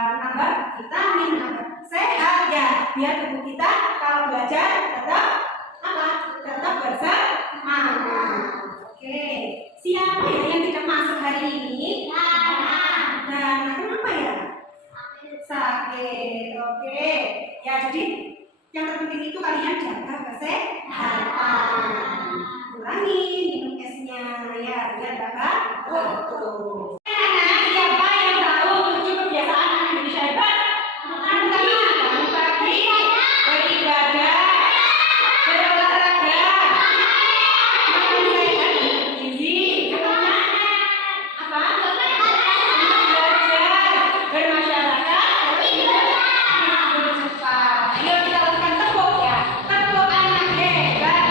nambah vitamin, nambah sehat ya, biar tubuh kita kalau belajar tetap apa? Tetap bersemangat. Oke, siapa ya yang tidak masuk hari ini? Dan kenapa ya? Sakit. Oke, ya jadi yang terpenting itu kalian jaga kesehatan. Kurangi minum esnya ya, biar dapat waktu. Siapa yang tahu tujuh kebiasaan anak Indonesia hebat? Pertama, bangun pagi, beribadah, berolahraga, makan sehat dan bergizi. Kedua, apa? Belajar, bermasyarakat, bercepat. Ayo kita lakukan tepuk ya. Tepuk anak hebat.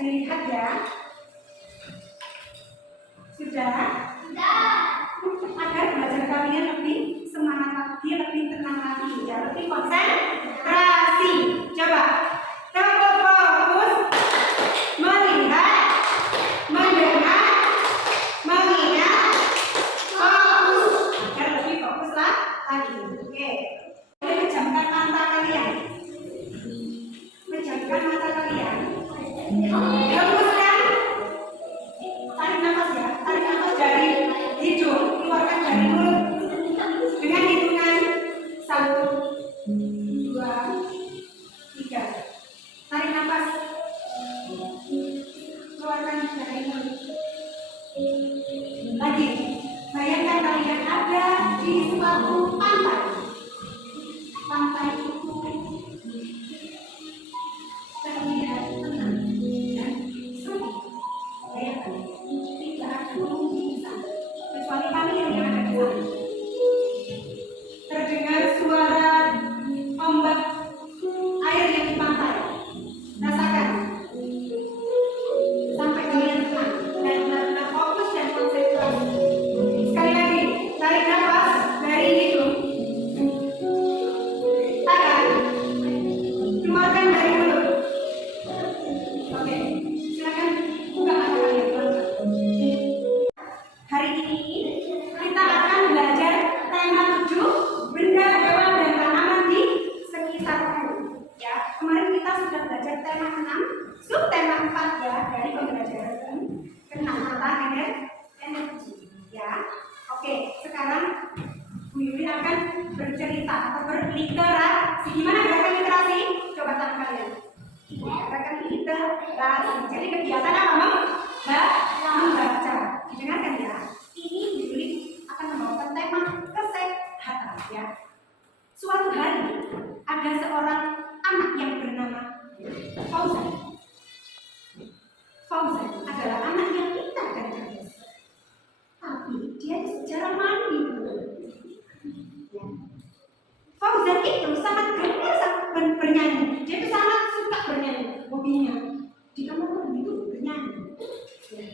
Dilihat ya. Sudah? Agar belajar kalian lebih semangat lagi, lebih tenang lagi ya, lebih konsentrasi. Coba fokus, melihat, mendengar, mengingat, fokus agar lebih fokus lagi. Oke. Pejamkan mata kalian. Pejamkan mata kalian. Hembuskan, tarik nafas ya, tarik nafas dari hidung, keluarkan dari mulut dengan hitungan 1, 2, 3. Tarik nafas, keluarkan dari mulut. Lagi, bayangkan kalian ada di suatu pantai. Pantai itu terlihat tenang dan sepi. Bayangkan, tidak ada penghuni di sana, kecuali kalian yang ada di sana. Terdengar suara ombak air yang di pantai. bertema 6, subtema 4 ya dari pembelajaran ke-6 tentang energi ya. Oke, sekarang Bu Yuli akan bercerita atau berliterasi. Gimana gerakan literasi? Coba tangan kalian. Gerakan literasi. Jadi kegiatan apa? Membaca. Dengarkan ya. Ini Bu Yuli akan membawakan tema kesehatan ya. Suatu hari ada seorang anak yang bernama Fauzan. Fauzan adalah anak yang pintar dan cerdas. Tapi dia itu jarang mandi. Ya. Fauzan itu sangat gemar bernyanyi. Dia itu sangat suka bernyanyi. Hobinya di kamar mandi itu bernyanyi. Ya.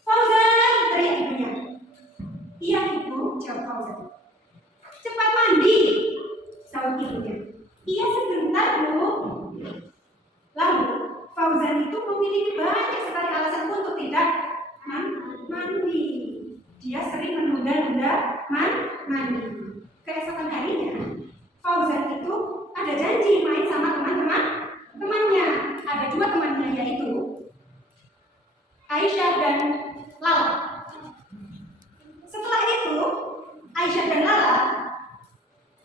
Fauzan, teriak ibunya. Iya ibu, jawab Fauzan. Cepat mandi, sahut ibunya. Iya sebentar bu. Lalu Fauzan itu memiliki banyak sekali alasan untuk tidak mandi. Dia sering menunda-nunda mandi. Keesokan harinya, Fauzan itu ada janji main sama temannya. Ada 2 temannya yaitu Aisyah dan Lala. Setelah itu, Aisyah dan Lala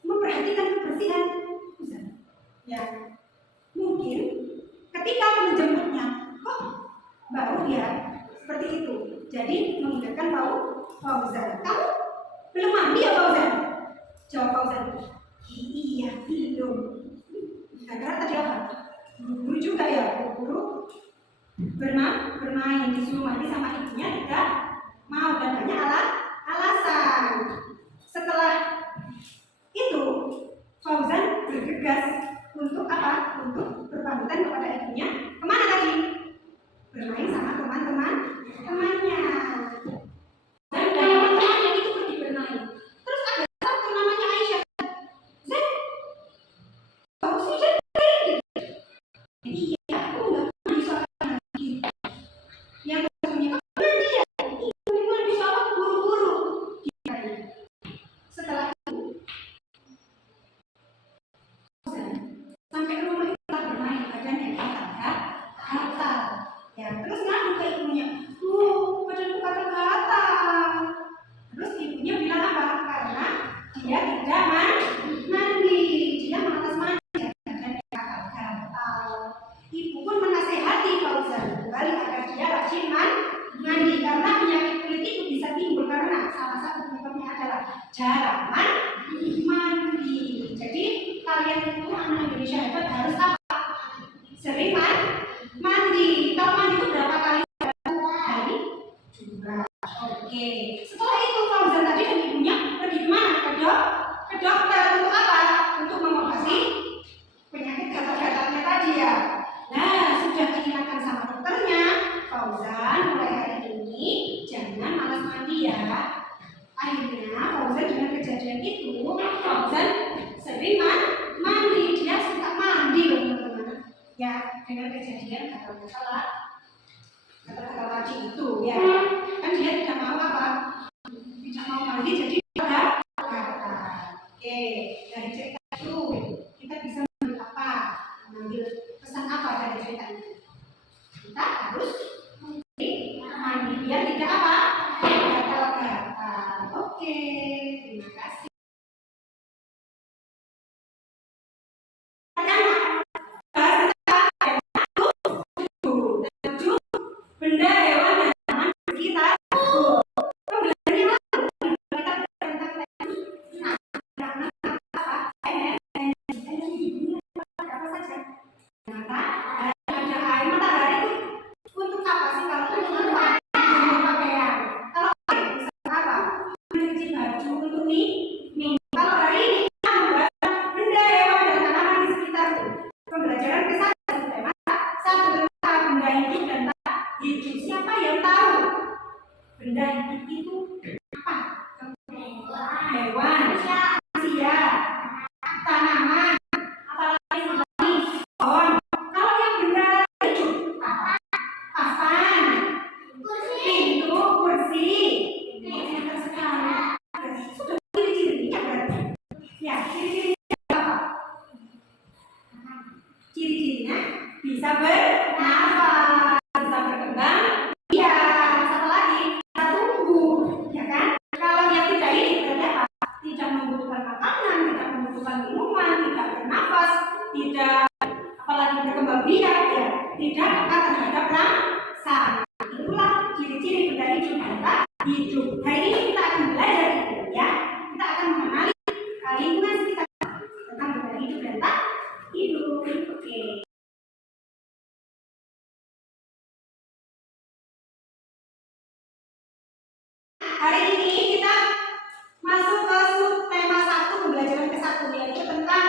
memperhatikan kebersihan Fauzan. Ya, mungkin ketika menjemputnya, kok bau ya seperti itu. Jadi mengingatkan Fauzan, kamu belum mandi ya Fauzan? Jawab Fauzan, iya belum. Karena tadi apa? Buru-buru juga ya, buru-buru bermain disuruh mandi sama ibunya tidak mau dan banyak alasan. Setelah itu Fauzan bergegas untuk apa? Untuk berpamitan kepada ibunya. Kemana tadi? Bermain sama temannya. Dan teman-temannya itu pergi bermain. Terus ada satu namanya Aisyah. Zed, kamu sih Zed? Iya, aku nggak mandi soalnya. Yang kemudian kamu mandi ya? Iya, mandi soalnya buru-buru. Setelah sampai rumah itu bermain badannya gatal. Ya, terus ngadu ke ibunya, badanku gatal. Terus ibunya bilang apa? Karena dia tidak mandi, dia malas mandi, badannya gatal. Ibu pun menasehati Fauzan kembali agar dia rajin mandi karena penyakit kulit itu bisa timbul karena salah satu penyebabnya adalah jarang mandi. Jadi kalian itu anak Indonesia hebat harus apa? Sering mandi. Kalau mandi itu berapa kali hari? Juga. Oke. Setelah itu Fauzan tadi dan ibunya pergi kemana? Ke dokter untuk apa? Untuk mengobati penyakit gatal-gatalnya tadi ya. Nah, sudah diingatkan sama dokternya, Fauzan mulai hari ini jangan malas mandi ya. Akhirnya Fauzan dengan kejadian itu, Fauzan sering mandi, dia suka mandi loh teman-teman. Ya, dengan kejadian gatal-gatal lagi itu ya. Kan dia tidak mau apa? Tidak mau mandi jadi gatal. Oke, dari cerita itu kita bisa mengambil apa? Mengambil pesan apa dari cerita itu? Kita harus mandi biar tidak apa? Gatal-gatal. Oke, terima kasih. Benda hewan dan tanaman sekitar. Benda hidup itu apa? Hewan, manusia, tanaman, apalagi pohon. Kalau Ciri-cirinya bisa bernafas, bisa berkembang. Iya, satu lagi bisa tumbuh, ya kan? Kalau yang tidak hidup berarti apa? Tidak membutuhkan makanan, tidak membutuhkan minuman, tidak bernafas, tidak apalagi berkembang biak, ya, tidak peka terhadap rasa. Itulah ciri-ciri benda hidup adalah hidup. Hari ini kita akan belajar itu, ya. Kita akan mengenali lingkungan sekitar tentang benda hidup dan tak hidup. Oke. Hari ini kita masuk ke tema 1, pembelajaran ke-1, yaitu tentang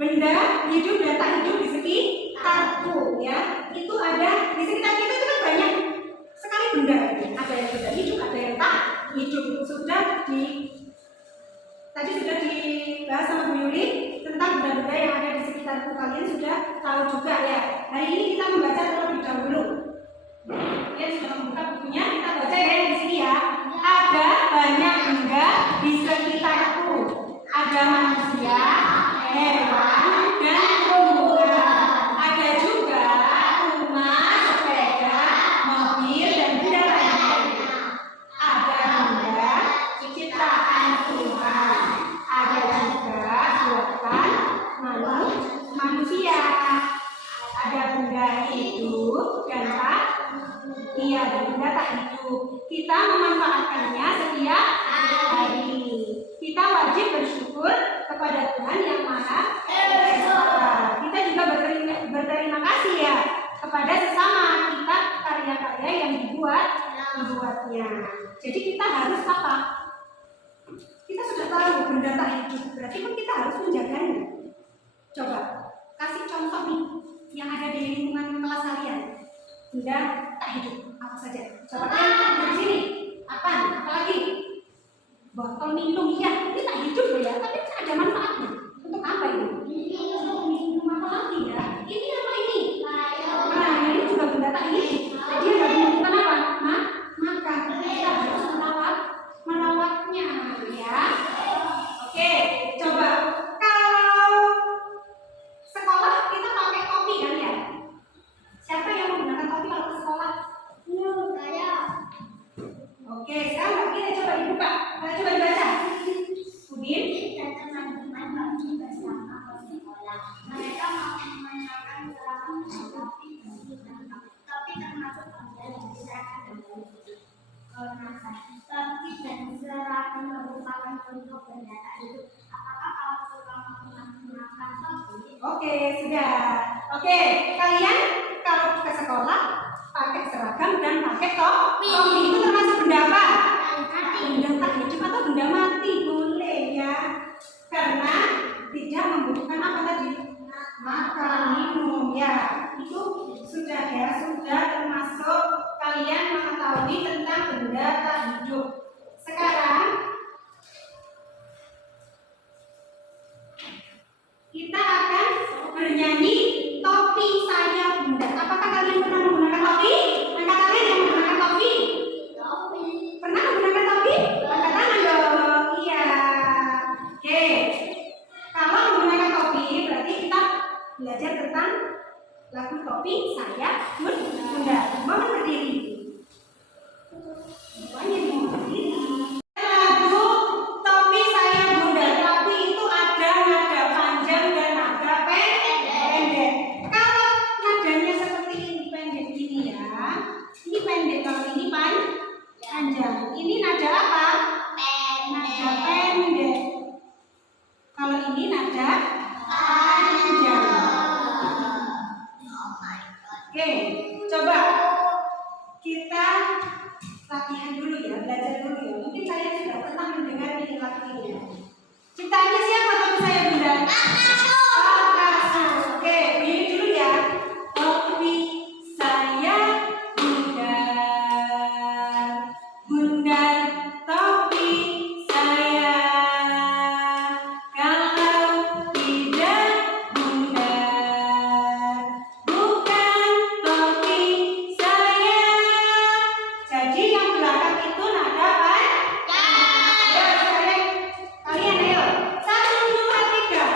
benda hidup dan tak hidup di sekitarku, ya. Itu ada di sekitar kita itu kan banyak sekali benda. Ada yang benda hidup, ada yang tak hidup. Tadi sudah dibahas sama Bu Yuli tentang benda-benda yang ada di sekitarku. Kalian sudah tahu juga, ya. Hari ini kita membaca terlebih dahulu. Kalian sudah membuka bukunya, kita baca ya di sini, ya. Ada banyak benda di sekitarku. Ada manusia, hewan, dan tumbuhan. Ada juga rumah, sepeda, mobil, dan benda lainnya. Ada benda ciptaan Tuhan. Ada juga buatan manusia. Ada benda hidup dan tak benda tak hidup. Kita memanfaatkannya setiap hari. Kita wajib bersyukur kepada Tuhan yang Maha Esa. Kita juga berterima kasih, ya, kepada sesama kita karya-karya yang dibuatnya. Jadi kita harus apa? Kita sudah tahu benda tak hidup, berarti kan kita harus menjaganya. Coba kasih contoh nih yang ada di lingkungan kelas kalian. Benda tak hidup apa saja? Coba kalian di sini. Apalagi? Botol minum, ya, ini tak hidup loh, ya, tapi ada manfaatnya. Untuk apa ini? Minum apa lagi, ya? Ini apa ini? Nah, ini juga benda tak hidup. Jadi ada membutuhkan apa? Makan. Kita harus merawatnya, ya. Oke, coba kalau sekolah kita pakai topi kan, ya? Siapa yang menggunakan topi kalau ke sekolah? Saya. Oke, sekarang kita coba dibuka. Coba dibaca. Udin dan teman-teman pergi bersama ke sekolah. Mereka mau mengenakan seragam topi termasuk pembelajaran yang diserahkan dengan topi dan seragam merupakan bentuk benda tak hidup. Apakah kamu suka menggunakan topi? Oke, sudah. Oke, kalian kalau ke sekolah pakai seragam dan pakai topi itu termasuk benda apa? Benda tak hidup atau benda mati? Boleh, ya, karena tidak membutuhkan apa tadi? Makan, minum, ya. Itu sudah, ya, sudah termasuk kalian mengetahui tentang benda tak hidup. Sekarang kita akan bernyanyi topi saya bunda. Apakah kalian pernah menggunakan topi? Angkat tangan yang menggunakan topi. Pernah menggunakan topi? Angkat tangan dong. Iya. Oke. Kalau menggunakan topi berarti kita belajar tentang lagu topi saya bunda. Mohon berdiri. Semuanya mohon berdiri. Lagu topi saya bunda. Topi itu ada nada panjang dan nada pendek. Kalau nadanya seperti ini pendek gini, ya. Ini pendek, kalau ini panjang. Ini nada apa? Nada pendek. Kalau ini nada panjang. Oke, coba kita latihan dulu, ya, belajar dulu, ya. Mungkin kalian sudah pernah mendengar ini lagu ini. Ciptaannya siapa topi saya bunda? Kasus. Oke, ini dulu, ya. Topi saya bunda, bunda topi saya. Kalau tidak bunda, bukan topi saya. Jadi yang belakang itu nada panjang. Kalian ayo. 1, 2, 3.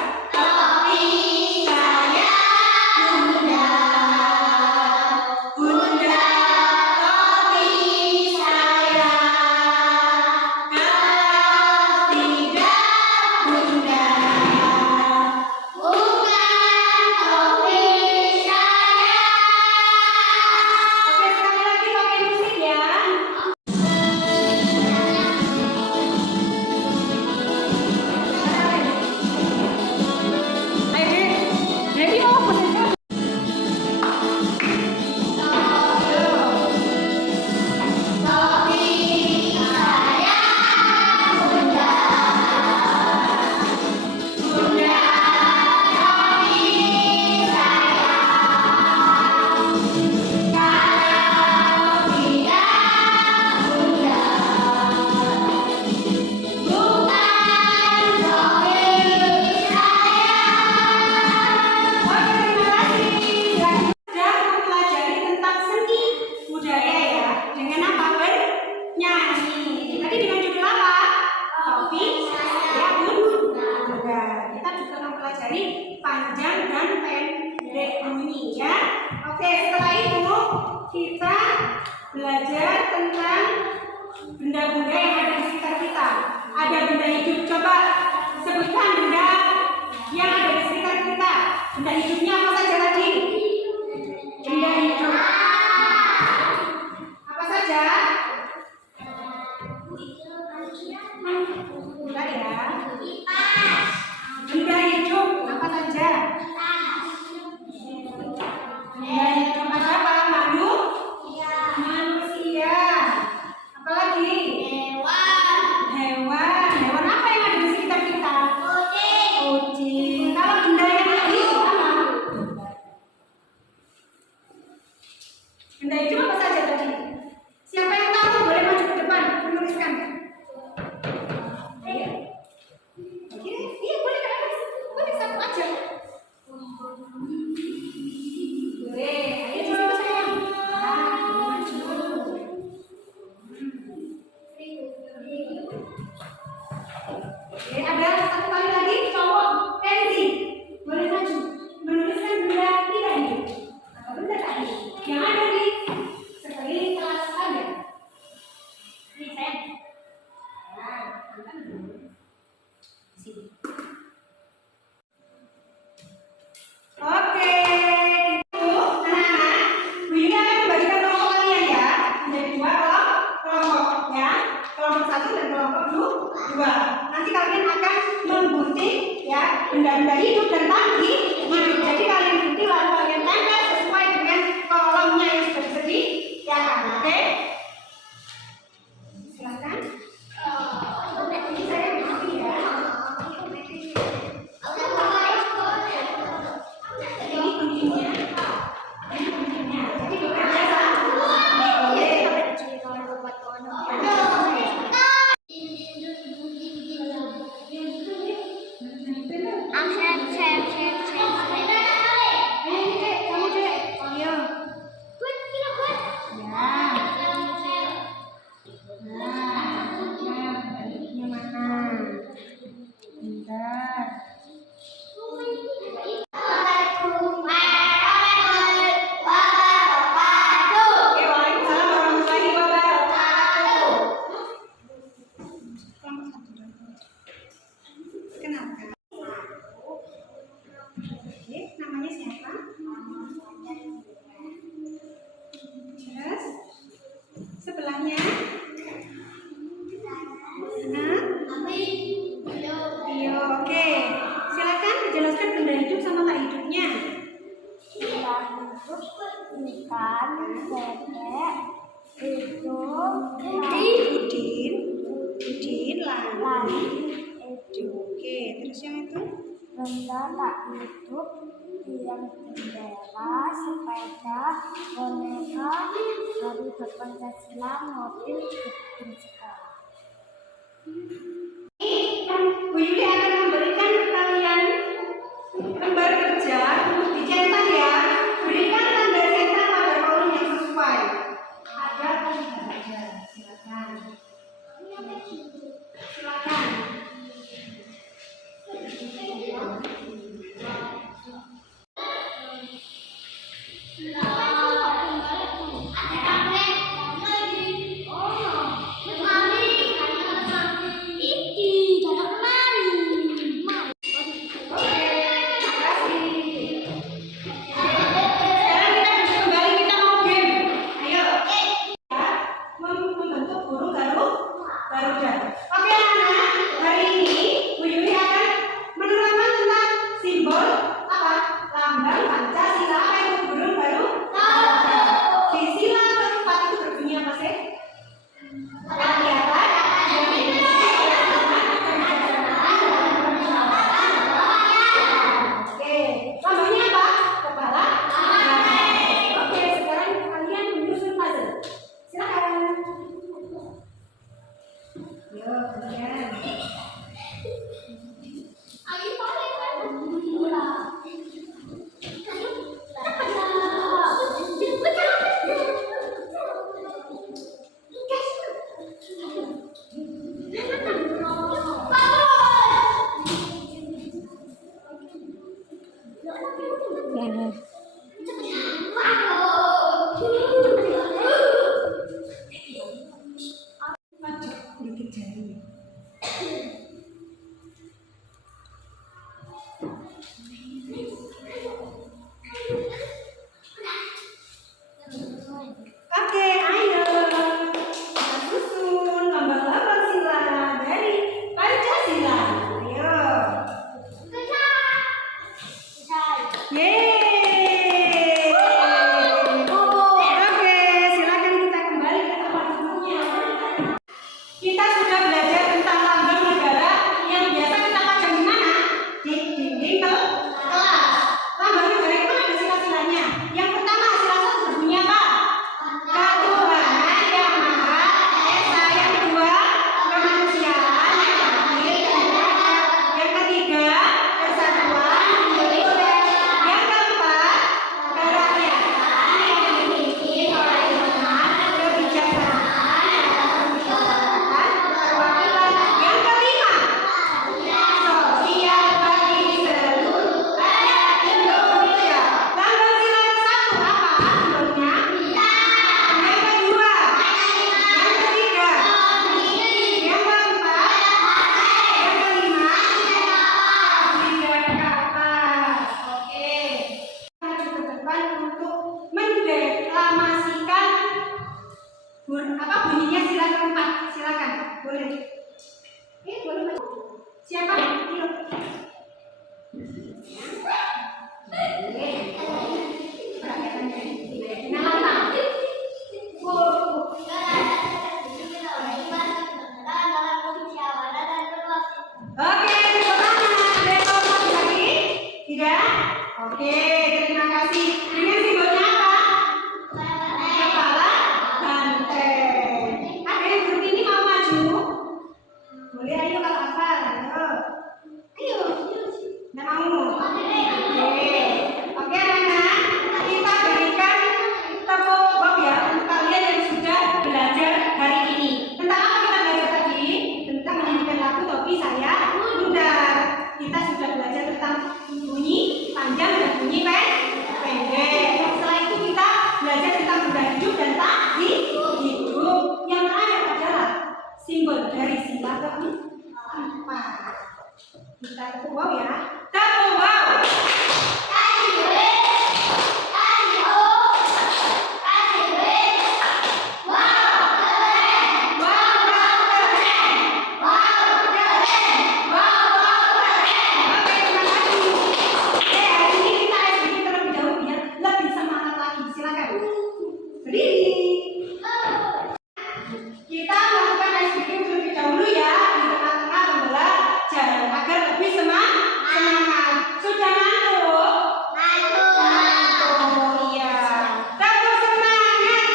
Oke, setelah itu kita belajar tentang benda-benda yang ada di sekitar kita. Ada benda hidup. Coba sebutkan benda yang ada di sekitar kita. Benda hidupnya apa saja tadi? Benda hidup. Apa saja? Bentar ya. Benda hidup apa saja? Benda hidup ada apa? Manusia. Apalagi? Hewan apa yang ada di sekitar kita? Kucing. Kalau benda yang tidak hidup apa? Benda hidup apa saja tadi? Siapa yang tahu boleh maju ke depan menuliskan. Iya, boleh kan? Boleh satu aja. Boleh. Ayo coba sayang. Oke, ada satu kali lagi cowok Kenzi boleh maju menuliskan benda tidak hidup atau benda tak hidup yang ada di sekeliling kelas Anda. Ini saya. Nah, angkat dulu. Sini. Oke, itu anak-anak. Bu Yuni akan membagikan kelompok kalian ya menjadi dua kelompok ya. Kelompok 1 dan kelompok 2. Nanti kalian akan menggunting ya benda-benda hidup dan tangki hidup. Jadi kalian gunting lalu kalian tempel sesuai dengan kolomnya yang sudah disediakan. Oke? Silakan. Ini saya gunting ya. Ini guntingnya. Ini guntingnya. Jadi bekerja sama. Namanya siapa? Terus sebelahnya Bio. Oke, silakan dijelaskan benda hidup sama tak hidupnya. Benda hidup ikan, bebek, Udin, lali. Oke, terus yang itu? benda tak hidup, tiang bendera, sepeda, boneka, hari berpancasila, mobil, gedung sekolah. Bu Yuli akan memberikan kalian lembar kerja dicetak ya. Berikan tanda cetak pada kolom yang sesuai. Ada atau tidak ada? Silakan. Silakan. Oke, terima kasih. dipersilakan untuk mendeklamasikan bunyinya. Silakan Pak, silakan. Boleh. Boleh. Siapa? Oke, terima kasih. Dengan simbolnya apa? Kepala banteng. Ada yang grup ini mau maju? Boleh, ayo kalau hafal. Ayo. Nggak mau? Oke, anak-anak. Kita berikan tepuk bawah ya untuk kalian yang sudah belajar hari ini. Tentang apa kita belajar tadi? Tentang menyanyikan lagu Topi Saya Bundar. Kita sudah belajar tentang bunyi panjang dan bunyi pendek. Setelah itu kita belajar tentang benda hidup dan tak hidup. Yang terakhir adalah simbol dari sila keempat. Kita tepuk wow ya. Tepuk wow. Kita melakukan ice breaking terlebih dahulu ya di tengah-tengah pembelajaran agar lebih semangat. Sudah ngantuk? Ngantuk. Iya. Tepuk semangat.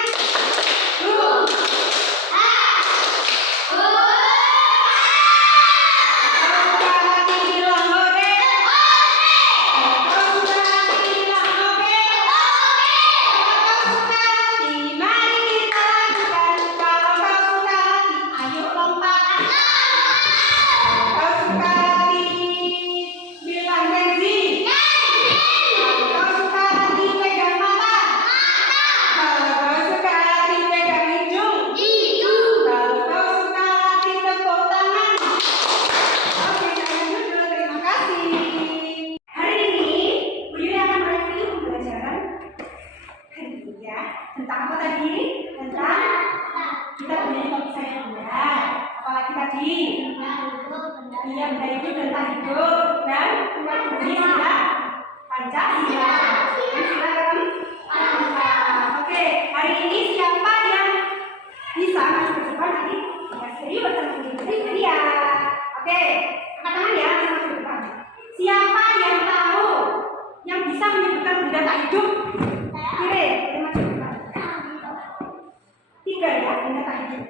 Tentang apa tadi? Tentang kita punya Topi Saya Bundar. Apalagi tadi? Iya, benda hidup dan tak hidup dan bunyi sila Pancasila. Sila keempat. Oke, hari ini siapa yang bisa masuk ke depan nanti? Jadi bertemu dengan dia. Oke, teman-teman ya, masuk ke depan. Siapa yang tahu yang bisa menyebutkan benda tak hidup? Kiri, maju ke depan. 3 ya, benda tak hidup.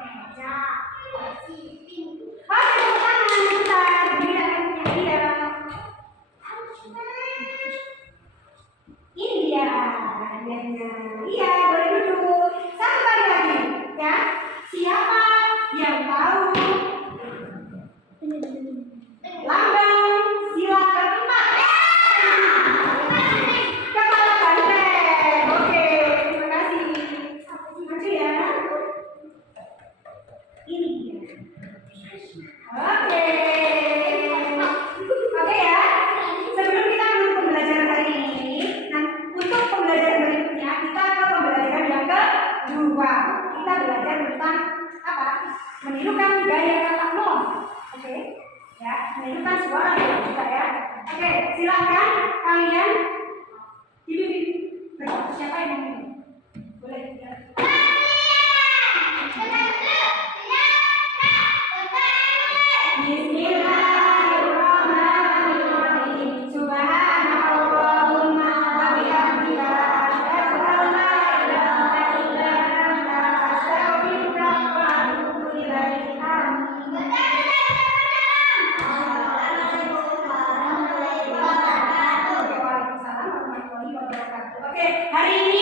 Meja, kursi, pintu. Tepuk tangan, bentar. Ini akan punya dia. Ini dia, hadiahnya. Iya, boleh duduk. Satu kali lagi, ya. Siapa yang tahu lambang sila keempat? Kepala banteng. Oke, terima kasih. Maju ya. Ini dia. Oke. Oke ya. Sebelum kita menutup pembelajaran hari ini, untuk pembelajaran berikutnya kita ke pembelajaran yang kedua. Kita belajar tentang apa? Menirukan gaya kata nom. Oke. Ya, menirukan suara juga ya. Oke, silakan kalian dibimbing. Siapa yang mau? Boleh. Bismillahirrahmanirrahim. Subhanallahumma wa bihamdika asyhadu an la ilaha illa anta astaghfiruka wa atubu ilaik. Waalaikumsalam warahmatullahi wabarakatuh. Oke, hari ini